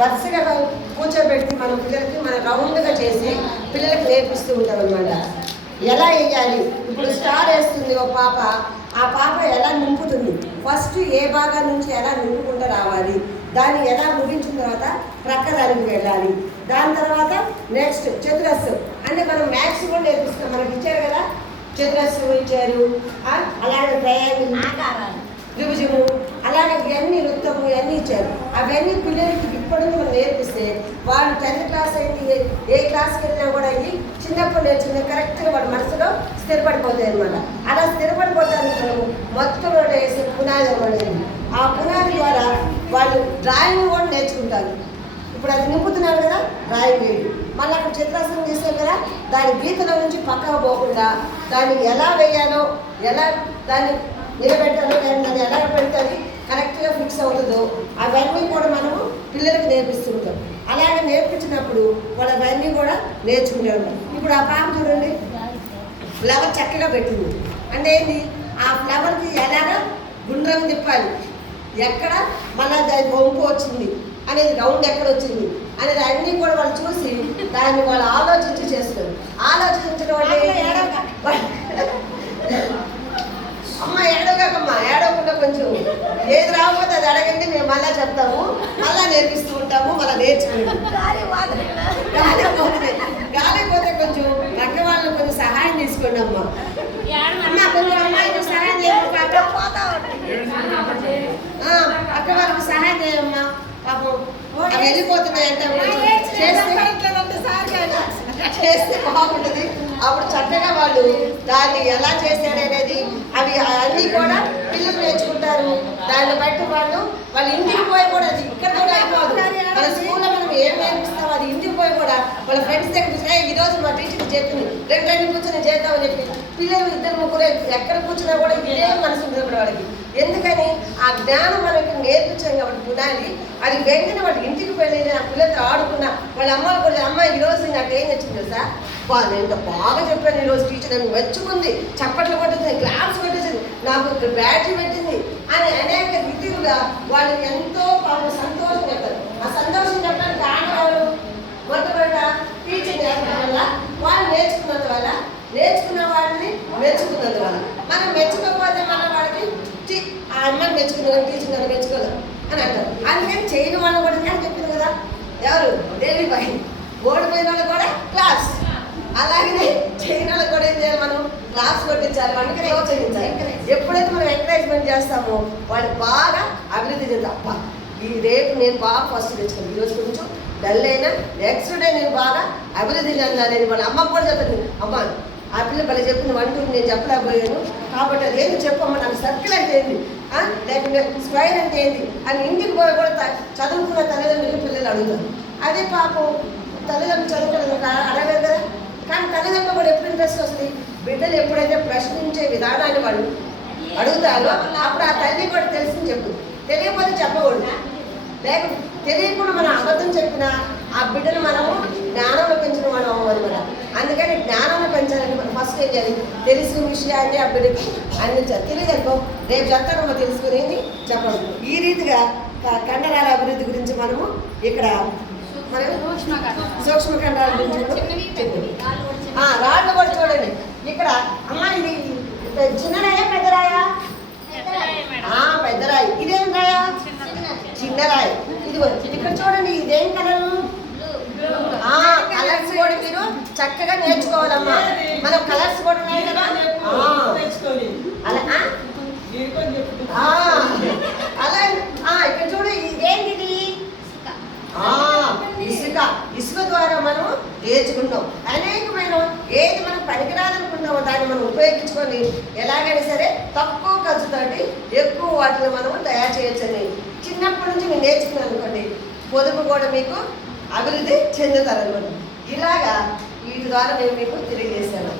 వరుసగా కూర్చోబెట్టి మనం పిల్లలకి మనం రౌండ్గా చేసి పిల్లలకి నేర్పిస్తూ ఉంటాం అనమాట. ఎలా వేయాలి, ఇప్పుడు స్టార్ వేస్తుంది ఒక పాప, ఆ పాప ఎలా నింపుతుంది, ఫస్ట్ ఏ భాగం నుంచి ఎలా నింపుకుంటూ రావాలి, దాన్ని ఎలా ముగించిన తర్వాత ప్రక్క దానికి వెళ్ళాలి, దాని తర్వాత నెక్స్ట్ చతురస్సు అంటే మనం మ్యాథ్స్ కూడా నేర్పిస్తున్నాం. మనకి ఇచ్చారు కదా చతురస్సు ఇచ్చారు, అలాగే ట్రయాంగిల్, త్రిభుజము, అలాగే ఇవన్నీ వృత్తము ఇవన్నీ ఇచ్చారు. అవన్నీ పిల్లలకి ఇప్పటి నుంచి మనం నేర్పిస్తే వాళ్ళు 10th క్లాస్ అయింది ఏ క్లాస్కి వెళ్ళినా కూడా అవి చిన్నప్పుడు నేర్చుకునే కరెక్ట్గా వాడు మనసులో స్థిరపడిపోతాయి అనమాట. అలా స్థిరపడిపోతానికి మనము మొత్తం వేసే పునాది అనేది, ఆ పునాది ద్వారా వాళ్ళు డ్రాయింగ్ కూడా నేర్చుకుంటారు. ఇప్పుడు అది నింపుతున్నారు కదా డ్రాయింగ్ వేయడం, మళ్ళీ అక్కడ చిత్రాసనం చేసాం కదా దాని గీతలో నుంచి పక్కకు పోకుండా దాన్ని ఎలా వేయాలో, ఎలా దాన్ని నిలబెట్టాలో, దాన్ని ఎలా పెడితే అది కరెక్ట్గా ఫిక్స్ అవుతుందో అవన్నీ కూడా మనము పిల్లలకు నేర్పిస్తుంటాం. అలాగే నేర్పించినప్పుడు వాళ్ళు అవన్నీ కూడా నేర్చుకుంటారు. ఇప్పుడు ఆ పాప చూడండి ఫ్లవర్ చక్కగా పెట్టింది అంటే ఏంటి, ఆ ఫ్లవర్కి ఎలాగా గుండ్రం తిప్పాలి, ఎక్కడ మళ్ళీ దాని వంపు వచ్చింది అనేది, రౌండ్ ఎక్కడ వచ్చింది అనేది అన్నీ కూడా వాళ్ళు చూసి దాన్ని వాళ్ళు ఆలోచించి చేస్తారు. ఆలోచించడం అంటే అమ్మ ఏడవకమ్మా, ఏడవకుండా కొంచెం ఏది రాకపోతే అది అడగండి, మేము మళ్ళీ చెప్తాము, మళ్ళీ నేర్పిస్తూ ఉంటాము, మళ్ళీ నేర్చుకుంటాం. గాలి పోతే కొంచెం పక్క వాళ్ళని కొంచెం సహాయం తీసుకోండి అమ్మ. అమ్మ కొంచెం అమ్మాయికి సహాయం చేయమ్మా, పక్క వాళ్ళకి సహాయం చేయమ్మా, పాపం అవి వెళ్ళిపోతున్నాయంటే చేస్తే బాగుంటుంది. అప్పుడు చక్కగా వాళ్ళు దాన్ని ఎలా చేశారనేది అవి అన్నీ కూడా పిల్లలు నేర్చుకుంటారు. దాన్ని బట్టి వాళ్ళు ఇంటికి పోయి కూడా అది ఇక్కడ కూడా అయిపోదు. మన స్కూల్లో మనం ఏం నేర్పిస్తాం అది ఇంటికి పోయి కూడా వాళ్ళ ఫ్రెండ్స్ దగ్గర ఈరోజు మా టీచర్కి చెప్తుంది, రెండు కూర్చొని చేద్దామని చెప్పి పిల్లలు 2-3 ఎక్కడ కూర్చున్నా కూడా ఇదే మనసు ఉంటుంది వాళ్ళకి. ఎందుకని ఆ జ్ఞానం మనకి నేర్పించాం కాబట్టి పునాది అది వెంటనే వాళ్ళ ఇంటికి వెళ్ళి ఆ పిల్లలతో ఆడుకున్న వాళ్ళ అమ్మాయి కూడా అమ్మాయి ఈరోజు నాకు ఏం నచ్చింది తెలుసా, నేను ఎంత బాగా చెప్పాను ఈరోజు టీచర్ అని మెచ్చుకుంది, చప్పట్లు కొట్టేసింది, క్లాప్స్ పెట్టేసింది, నాకు ఇక్కడ బ్యాటరీ పెట్టింది అని అనేక రీతిగా వాళ్ళు ఎంతో సంతోషం చెప్తారు. ఆ సంతోషం చెప్పడానికి కారణాలు మొట్టమొదట టీచర్ చెప్పడం వల్ల, వాళ్ళు నేర్చుకున్నందువల్ల, నేర్చుకున్న వాళ్ళని మెచ్చుకున్నందువల్ల. మనం మెచ్చుకోకపోతే మన వాడికి ఆ అమ్మని మెచ్చుకున్నాను టీచర్ గారు మెచ్చుకోలేదు అని అంటారు. అందుకని చేయని వాళ్ళు కూడా అని చెప్పింది కదా ఎవరు దేవిబాయి, ఓడిపోయిన వాళ్ళు కూడా క్లాస్, అలాగనే చేయని వాళ్ళకి కూడా ఏం చేయాలి, మనం క్లాస్ కొట్టించాలి, వాళ్ళకి ప్రోత్సహించాలి. ఎప్పుడైతే మనం ఎంకరేజ్మెంట్ చేస్తామో వాళ్ళు బాగా అభివృద్ధి చెందుతారు. అబ్బా ఈ రేపు నేను బాగా ఫస్ట్ తెచ్చుకోను, ఈరోజు కొంచెం డల్ అయినా నెక్స్ట్ డే నేను బాగా అభివృద్ధి చెందాలని వాళ్ళ అమ్మ కూడా చెప్పింది. అమ్మ ఆ పిల్ల భలే చెప్పింది, 1 2 నేను చెప్పలేకపోయాను కాబట్టి అది ఏంటి చెప్పమ్మ, నాకు సర్కిల్ అంటే ఏంటి, లేకుంటే స్క్వైర్ అంటే ఏంటి అని ఇంటికి పోయి కూడా చదువుకున్న తల్లిదండ్రులు పిల్లలు అడుగుతారు. అదే పాపం తల్లిదండ్రులు చదువుకోలేదు అడగలేదు కదా, కానీ తల్లిదండ్రులు కూడా ఎప్పుడు ఇంట్రెస్ట్ వస్తుంది, బిడ్డలు ఎప్పుడైతే ప్రశ్నించే విధానాన్ని వాళ్ళు అడుగుతారో అప్పుడు ఆ తల్లి కూడా తెలిసింది చెప్పు, తెలియకపోతే చెప్పకూడదు. లేకపోతే తెలియకుండా మనం అబద్ధం చెప్పినా ఆ బిడ్డను మనము జ్ఞానంలో పెంచిన మనం అవ్వాలి కదా. అందుకని జ్ఞానంలో పెంచాలంటే మనం ఫస్ట్ ఏం చేయాలి, తెలిసిన విషయాన్ని ఆ బిడ్డకి అందించాలి. తెలియదనుకో రేపు చెప్తానమ్మా తెలుసుకునేది చెప్పడం. ఈ రీతిగా కండరాల అభివృద్ధి గురించి మనము ఇక్కడ సూక్ష్మ కండరాల గురించి రాళ్ళు కూడా చూడండి. ఇక్కడ అమ్మా ఇది చిన్న రాయా పెద్ద రాయా? పెద్ద రాయి. ఇదేం రాయా? చిన్న రాయి. ఇది ఇక్కడ చూడండి ఇదేం కలరు? కలర్స్ కూడా మీరు చక్కగా నేర్చుకోవాలమ్మా. మనం కలర్స్ కూడా ఉన్నాయి కదా అలా ఇక్కడ చూడ ఇదేంటిది? ఇసుక. ఇసుక ద్వారా మనం నేర్చుకుంటాం అనేకమైన ఏది మనం పనికిరాదనుకుంటామో దాన్ని మనం ఉపయోగించుకొని ఎలాగైనా సరే తక్కువ ఖర్చుతోటి ఎక్కువ వాటిని మనం తయారు చేయొచ్చని చిన్నప్పటి నుంచి మీరు నేర్చుకున్నాను అనుకోండి, పొదుపు కూడా మీకు అభివృద్ధి చెందుతారనమాట. ఇలాగా వీటి ద్వారా నేను మీకు తెలియజేశాను.